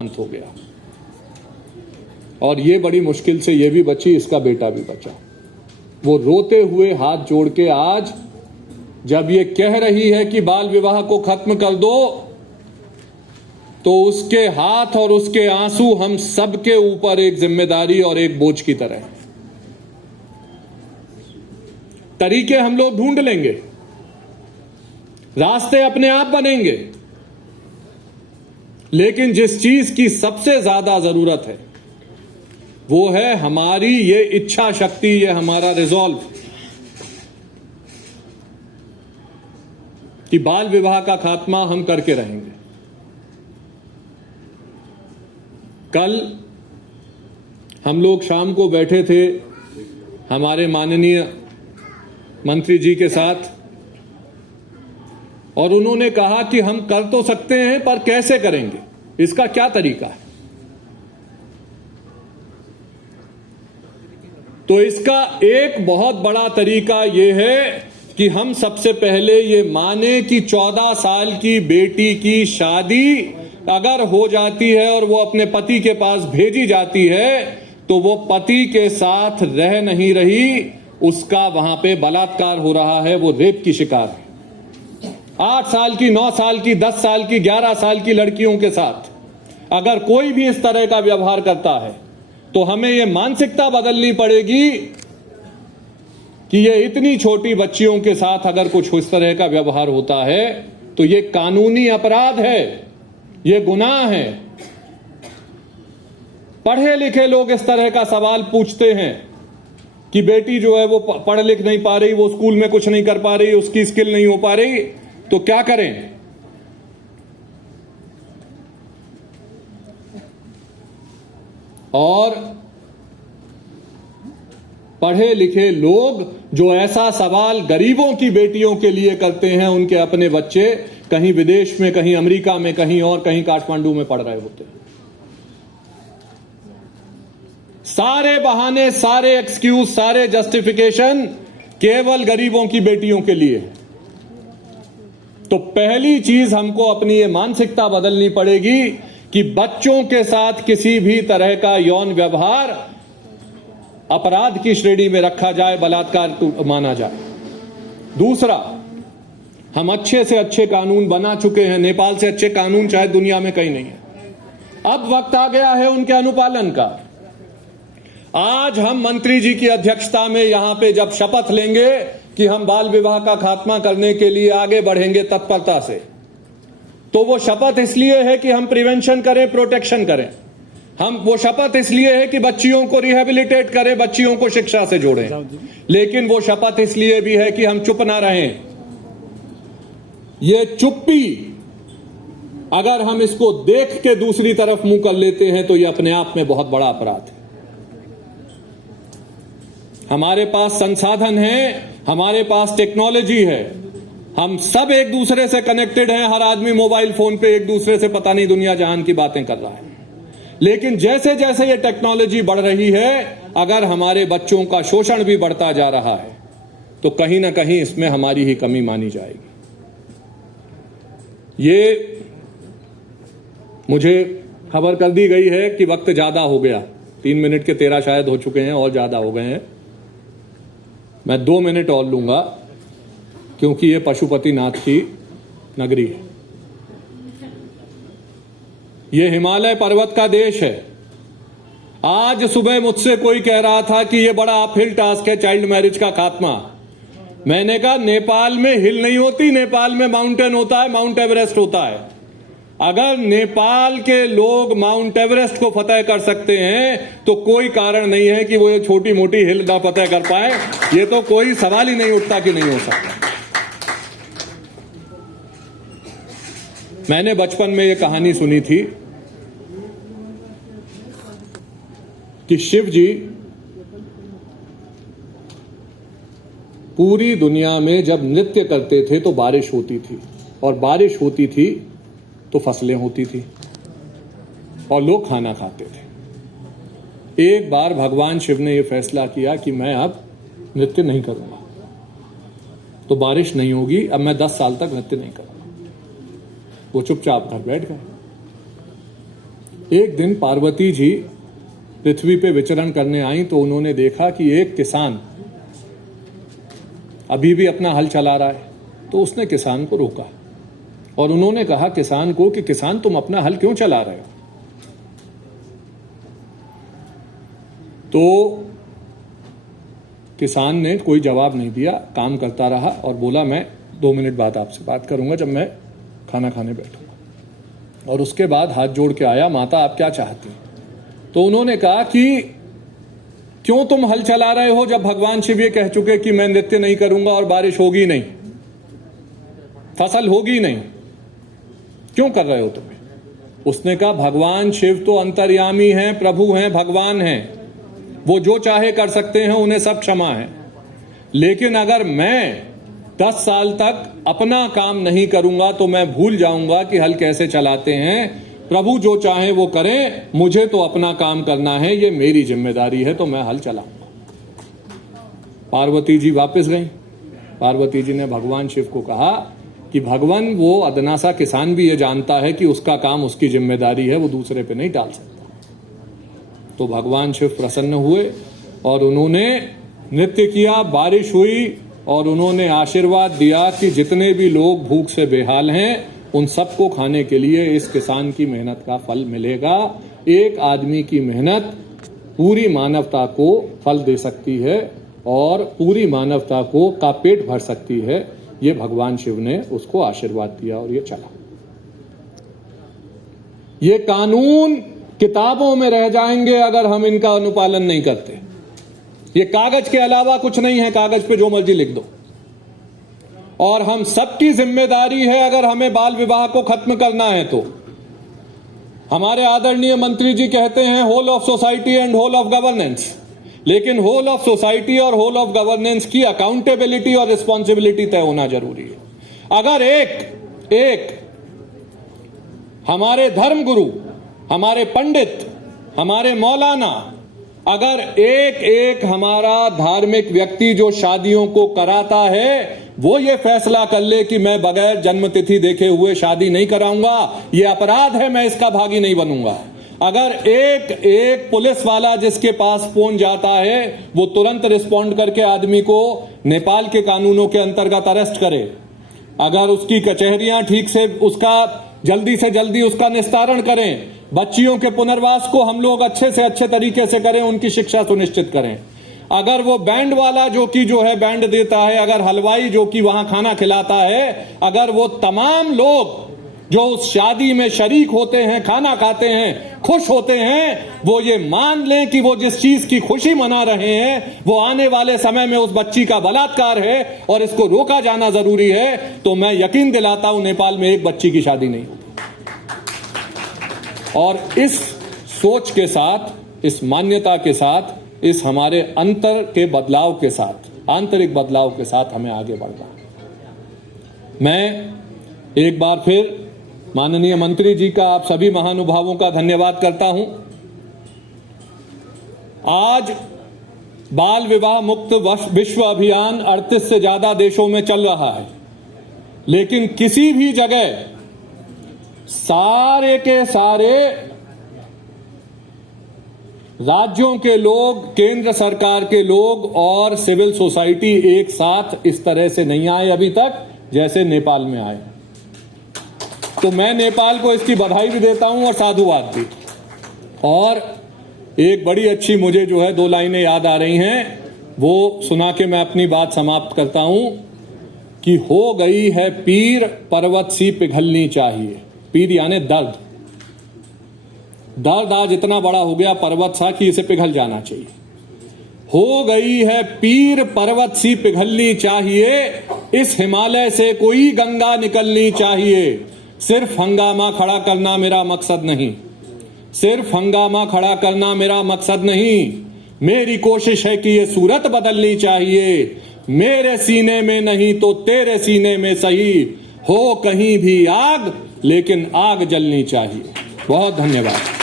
हो गया और ये बड़ी मुश्किल से ये भी बची, इसका बेटा भी बचा। वो रोते हुए हाथ जोड़ के आज जब ये कह रही है कि बाल विवाह को खत्म कर दो, तो उसके हाथ और उसके आंसू हम सबके ऊपर एक जिम्मेदारी और एक बोझ की तरह हैं। तरीके हम लोग ढूंढ लेंगे, रास्ते अपने आप बनेंगे, लेकिन जिस चीज की सबसे ज्यादा जरूरत है वो है हमारी ये इच्छा शक्ति, ये हमारा रिजॉल्व कि बाल विवाह का खात्मा हम करके रहेंगे। कल हम लोग शाम को बैठे थे हमारे माननीय मंत्री जी के साथ और उन्होंने कहा कि हम कर तो सकते हैं पर कैसे करेंगे, इसका क्या तरीका है। तो इसका एक बहुत बड़ा तरीका यह है कि हम सबसे पहले ये माने कि 14 साल की बेटी की शादी अगर हो जाती है और वो अपने पति के पास भेजी जाती है तो वो पति के साथ रह नहीं रही, उसका वहां पे बलात्कार हो रहा है, वो रेप की शिकार है। 8 साल की, 9 साल की, 10 साल की, 11 साल की लड़कियों के साथ अगर कोई भी इस तरह का व्यवहार करता है तो हमें यह मानसिकता बदलनी पड़ेगी कि ये इतनी छोटी बच्चियों के साथ अगर कुछ इस तरह का व्यवहार होता है तो ये कानूनी अपराध है, ये गुनाह है। पढ़े लिखे लोग इस तरह का सवाल पूछते हैं कि बेटी जो है वो पढ़ लिख नहीं पा रही, वो स्कूल में कुछ नहीं कर पा रही, उसकी स्किल नहीं हो पा रही, तो क्या करें। और पढ़े लिखे लोग जो ऐसा सवाल गरीबों की बेटियों के लिए करते हैं, उनके अपने बच्चे कहीं विदेश में, कहीं अमेरिका में, कहीं और, कहीं काठमांडू में पढ़ रहे होते हैं। सारे बहाने, सारे एक्सक्यूज, सारे जस्टिफिकेशन केवल गरीबों की बेटियों के लिए। तो पहली चीज हमको अपनी ये मानसिकता बदलनी पड़ेगी कि बच्चों के साथ किसी भी तरह का यौन व्यवहार अपराध की श्रेणी में रखा जाए, बलात्कार माना जाए। दूसरा, हम अच्छे से अच्छे कानून बना चुके हैं, नेपाल से अच्छे कानून शायद दुनिया में कहीं नहीं है। अब वक्त आ गया है उनके अनुपालन का। आज हम मंत्री जी की अध्यक्षता में यहां पे जब शपथ लेंगे कि हम बाल विवाह का खात्मा करने के लिए आगे बढ़ेंगे तत्परता से, तो वो शपथ इसलिए है कि हम प्रिवेंशन करें, प्रोटेक्शन करें। हम वो शपथ इसलिए है कि बच्चियों को रिहेबिलिटेट करें, बच्चियों को शिक्षा से जोड़ें। लेकिन वो शपथ इसलिए भी है कि हम चुप ना रहें। ये चुप्पी अगर हम इसको देख के दूसरी तरफ मुंह कर लेते हैं तो ये अपने आप में बहुत बड़ा अपराध है। हमारे पास संसाधन है, हमारे पास टेक्नोलॉजी है, हम सब एक दूसरे से कनेक्टेड हैं। हर आदमी मोबाइल फोन पे एक दूसरे से पता नहीं दुनिया जहान की बातें कर रहा है। लेकिन जैसे जैसे ये टेक्नोलॉजी बढ़ रही है, अगर हमारे बच्चों का शोषण भी बढ़ता जा रहा है तो कहीं ना कहीं इसमें हमारी ही कमी मानी जाएगी। ये मुझे खबर कर दी गई है कि वक्त ज्यादा हो गया, 3 मिनट के 13 शायद हो चुके हैं और ज्यादा हो गए हैं। मैं 2 मिनट और लूंगा क्योंकि ये पशुपतिनाथ की नगरी है, ये हिमालय पर्वत का देश है। आज सुबह मुझसे कोई कह रहा था कि ये बड़ा अपहिल टास्क है चाइल्ड मैरिज का खात्मा। मैंने कहा नेपाल में हिल नहीं होती, नेपाल में माउंटेन होता है, माउंट एवरेस्ट होता है। अगर नेपाल के लोग माउंट एवरेस्ट को फतेह कर सकते हैं तो कोई कारण नहीं है कि वो ये छोटी मोटी हिल ना फतेह कर पाए। ये तो कोई सवाल ही नहीं उठता कि नहीं हो सकता। मैंने बचपन में ये कहानी सुनी थी कि शिव जी पूरी दुनिया में जब नृत्य करते थे तो बारिश होती थी, और बारिश होती थी तो फसलें होती थी और लोग खाना खाते थे। एक बार भगवान शिव ने यह फैसला किया कि मैं अब नृत्य नहीं करूंगा, तो बारिश नहीं होगी, अब मैं 10 साल तक नृत्य नहीं करूंगा। वो चुपचाप घर बैठ गए। एक दिन पार्वती जी पृथ्वी पे विचरण करने आई तो उन्होंने देखा कि एक किसान अभी भी अपना हल चला रहा है। तो उसने किसान को रोका और उन्होंने कहा किसान को कि किसान तुम अपना हल क्यों चला रहे हो? तो किसान ने कोई जवाब नहीं दिया, काम करता रहा और बोला मैं 2 मिनट बाद आपसे बात करूंगा जब मैं खाना खाने बैठूंगा। और उसके बाद हाथ जोड़ के आया, माता आप क्या चाहती हैं? तो उन्होंने कहा कि क्यों तुम हल चला रहे हो जब भगवान शिव ये कह चुके कि मैं नृत्य नहीं करूंगा और बारिश होगी नहीं, फसल होगी नहीं, क्यों कर रहे हो तुम? उसने कहा भगवान शिव तो अंतर्यामी हैं, प्रभु हैं, भगवान हैं, वो जो चाहे कर सकते हैं, उन्हें सब क्षमा है। लेकिन अगर मैं 10 साल तक अपना काम नहीं करूंगा तो मैं भूल जाऊंगा कि हल कैसे चलाते हैं। प्रभु जो चाहे वो करें, मुझे तो अपना काम करना है, ये मेरी जिम्मेदारी है, तो मैं हल चलाऊंगा। पार्वती जी वापस गई। पार्वती जी ने भगवान शिव को कहा कि भगवान वो अदनासा किसान भी ये जानता है कि उसका काम उसकी जिम्मेदारी है, वो दूसरे पे नहीं डाल सकता। तो भगवान शिव प्रसन्न हुए और उन्होंने नृत्य किया, बारिश हुई और उन्होंने आशीर्वाद दिया कि जितने भी लोग भूख से बेहाल हैं उन सबको खाने के लिए इस किसान की मेहनत का फल मिलेगा। एक आदमी की मेहनत पूरी मानवता को फल दे सकती है और पूरी मानवता को का पेट भर सकती है। ये भगवान शिव ने उसको आशीर्वाद दिया और ये चला। ये कानून किताबों में रह जाएंगे अगर हम इनका अनुपालन नहीं करते। ये कागज के अलावा कुछ नहीं है, कागज पे जो मर्जी लिख दो। और हम सबकी जिम्मेदारी है, अगर हमें बाल विवाह को खत्म करना है तो हमारे आदरणीय मंत्री जी कहते हैं whole of society and whole of governance, लेकिन होल ऑफ सोसाइटी और होल ऑफ गवर्नेंस की अकाउंटेबिलिटी और रिस्पॉन्सिबिलिटी तय होना जरूरी है। अगर एक हमारे धर्मगुरु, हमारे पंडित, हमारे मौलाना, अगर एक हमारा धार्मिक व्यक्ति जो शादियों को कराता है वो ये फैसला कर ले कि मैं बगैर जन्मतिथि देखे हुए शादी नहीं कराऊंगा, ये अपराध है, मैं इसका भागी नहीं बनूंगा। अगर एक पुलिस वाला जिसके पास फोन जाता है वो तुरंत रिस्पॉन्ड करके आदमी को नेपाल के कानूनों के अंतर्गत अरेस्ट करे, अगर उसकी कचहरियां ठीक से उसका जल्दी से जल्दी उसका निस्तारण करें, बच्चियों के पुनर्वास को हम लोग अच्छे से अच्छे तरीके से करें, उनकी शिक्षा सुनिश्चित करें, अगर वो बैंड वाला जो है बैंड देता है, अगर हलवाई जो कि वहां खाना खिलाता है, अगर वो तमाम लोग जो उस शादी में शरीक होते हैं, खाना खाते हैं, खुश होते हैं, वो ये मान लें कि वो जिस चीज की खुशी मना रहे हैं वो आने वाले समय में उस बच्ची का बलात्कार है और इसको रोका जाना जरूरी है, तो मैं यकीन दिलाता हूं नेपाल में एक बच्ची की शादी नहीं होगी। और इस सोच के साथ, इस मान्यता के साथ, इस हमारे अंतर के बदलाव के साथ, आंतरिक बदलाव के साथ हमें आगे बढ़ना है। मैं एक बार फिर माननीय मंत्री जी का, आप सभी महानुभावों का धन्यवाद करता हूं। आज बाल विवाह मुक्त विश्व अभियान 38 से ज्यादा देशों में चल रहा है, लेकिन किसी भी जगह सारे के सारे राज्यों के लोग, केंद्र सरकार के लोग और सिविल सोसाइटी एक साथ इस तरह से नहीं आए अभी तक जैसे नेपाल में आए। तो मैं नेपाल को इसकी बधाई भी देता हूं और साधुवाद भी। और एक बड़ी अच्छी मुझे 2 लाइनें याद आ रही हैं, वो सुना के मैं अपनी बात समाप्त करता हूं कि हो गई है पीर पर्वत सी पिघलनी चाहिए। पीर यानी दर्द। दर्द आज इतना बड़ा हो गया पर्वत सा कि इसे पिघल जाना चाहिए। हो गई है पीर पर्वत सी पिघलनी चाहिए, इस हिमालय से कोई गंगा निकलनी चाहिए। सिर्फ हंगामा खड़ा करना मेरा मकसद नहीं, सिर्फ हंगामा खड़ा करना मेरा मकसद नहीं। मेरी कोशिश है कि ये सूरत बदलनी चाहिए। मेरे सीने में नहीं तो तेरे सीने में सही, हो कहीं भी आग लेकिन आग जलनी चाहिए। बहुत धन्यवाद।